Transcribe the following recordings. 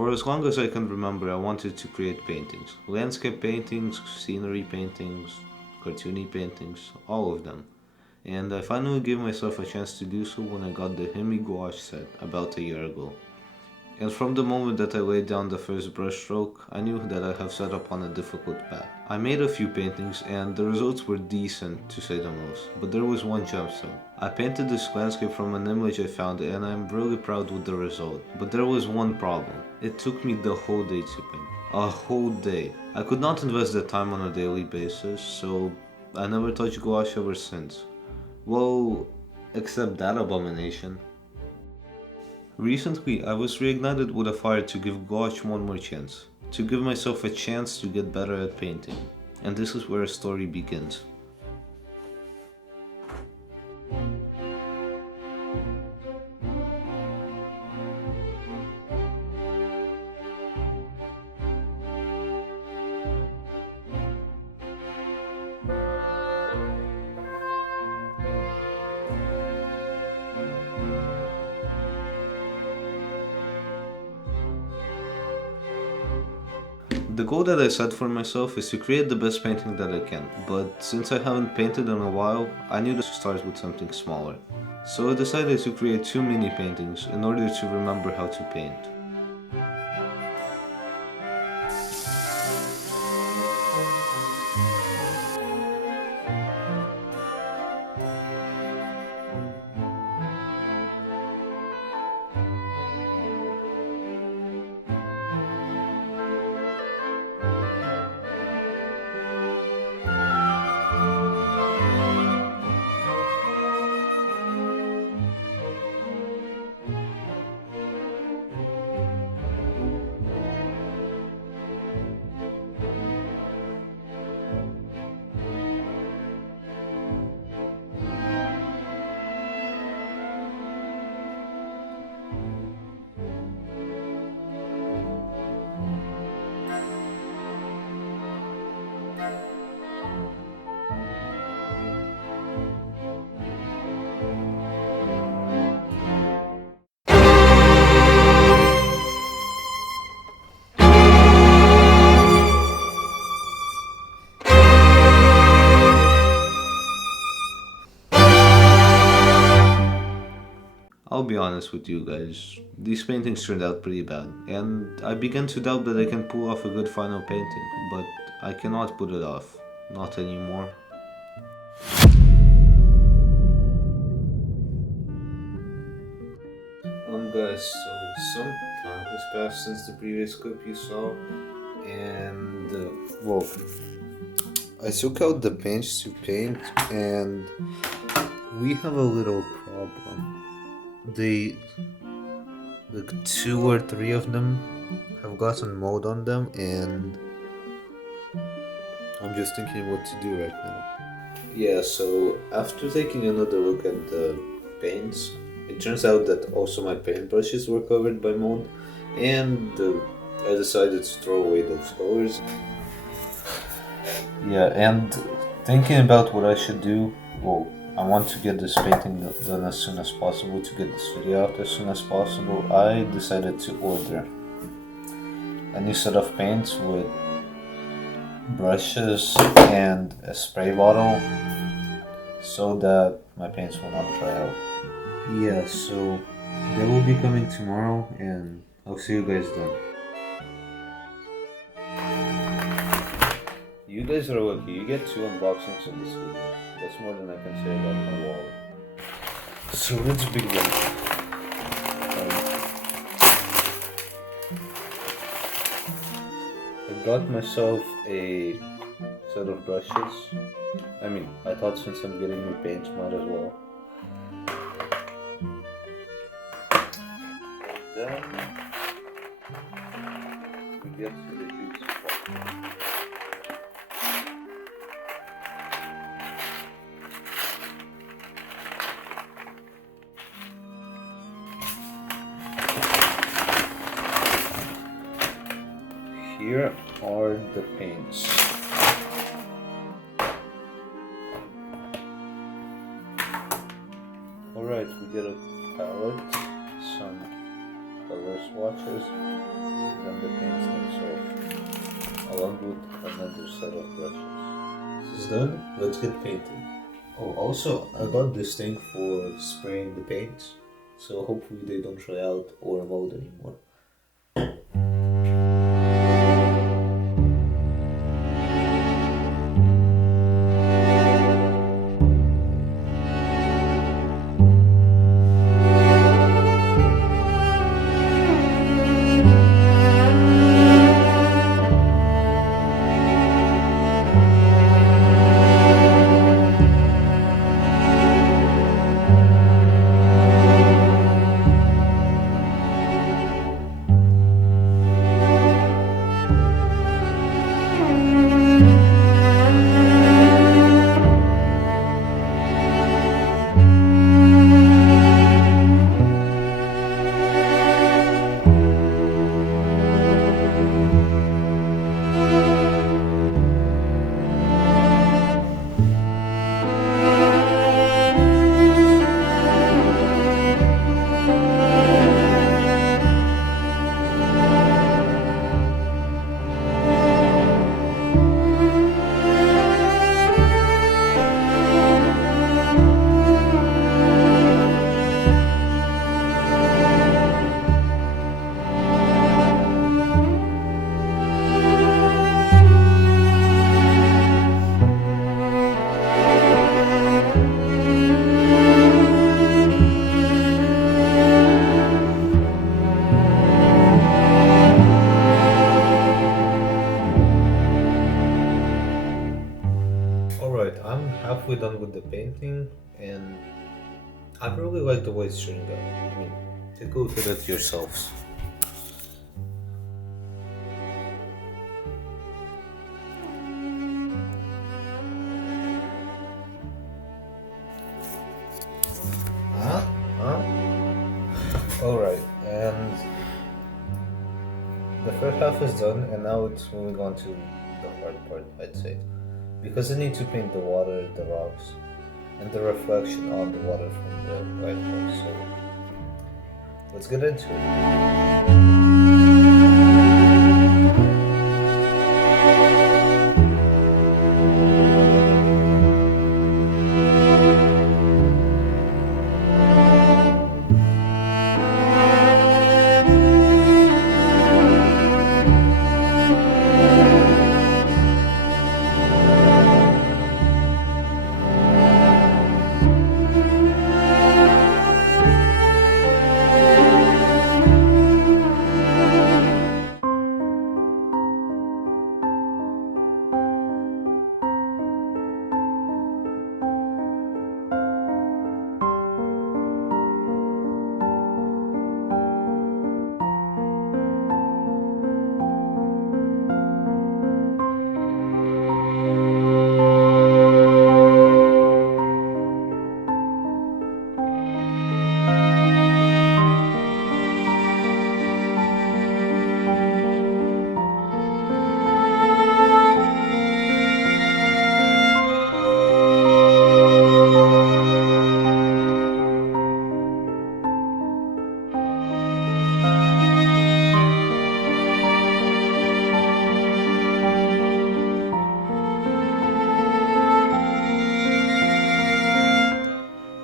For as long as I can remember, I wanted to create paintings. Landscape paintings, scenery paintings, cartoony paintings, all of them. And I finally gave myself a chance to do so when I got the Gouache set about a year ago. And from the moment that I laid down the first brushstroke, I knew that I have set upon a difficult path. I made a few paintings and the results were decent to say the most, but there was one gemstone. I painted this landscape from an image I found and I'm really proud with the result. But there was one problem. It took me the whole day to paint. A whole day. I could not invest the time on a daily basis, so I never touched gouache ever since. Well, except that abomination. Recently, I was reignited with a fire to give gouache one more chance, to give myself a chance to get better at painting. And this is where a story begins. The goal that I set for myself is to create the best painting that I can, but since I haven't painted in a while, I needed to start with something smaller. So I decided to create two mini paintings in order to remember how to paint. I'll be honest with you guys, these paintings turned out pretty bad, and I began to doubt that I can pull off a good final painting, but I cannot put it off. Not anymore. Guys, so some time has passed since the previous clip you saw, and well, I took out the paints to paint, and we have a little problem. They, like two or three of them, have gotten mold on them, and I'm just thinking what to do right now. Yeah, so after taking another look at the paints, it turns out that also my paintbrushes were covered by mold, and I decided to throw away those colors. Yeah, and thinking about what I should do, well, I want to get this painting done as soon as possible, to get this video out as soon as possible. I decided to order a new set of paints with brushes and a spray bottle so that my paints will not dry out. Yeah, so they will be coming tomorrow and I'll see you guys then. You guys are lucky, you get 2 unboxings in this video. That's more than I can say about my wallet. So let's begin. I got myself a set of brushes. I thought since I'm getting new paints, might as well. Then we get to the juice part. Here are the paints. Alright, we get a palette, some color swatches, along with another set of brushes. This is done, let's get painting. Oh, also, I got this thing for spraying the paints, so hopefully they don't dry out or mold anymore. Alright, I'm halfway done with the painting, and I really like the way it's turned out. I mean, take a look at it yourselves. Huh? Huh? Alright, and the first half is done, and now it's moving on to the hard part, I'd say. Because I need to paint the water, the rocks, and the reflection on the water from the lighthouse. So let's get into it.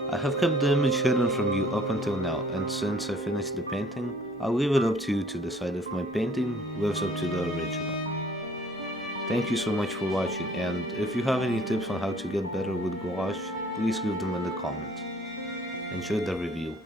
I have kept the image hidden from you up until now, and since I finished the painting, I'll leave it up to you to decide if my painting lives up to the original. Thank you so much for watching, and if you have any tips on how to get better with gouache, please leave them in the comments. Enjoy the review.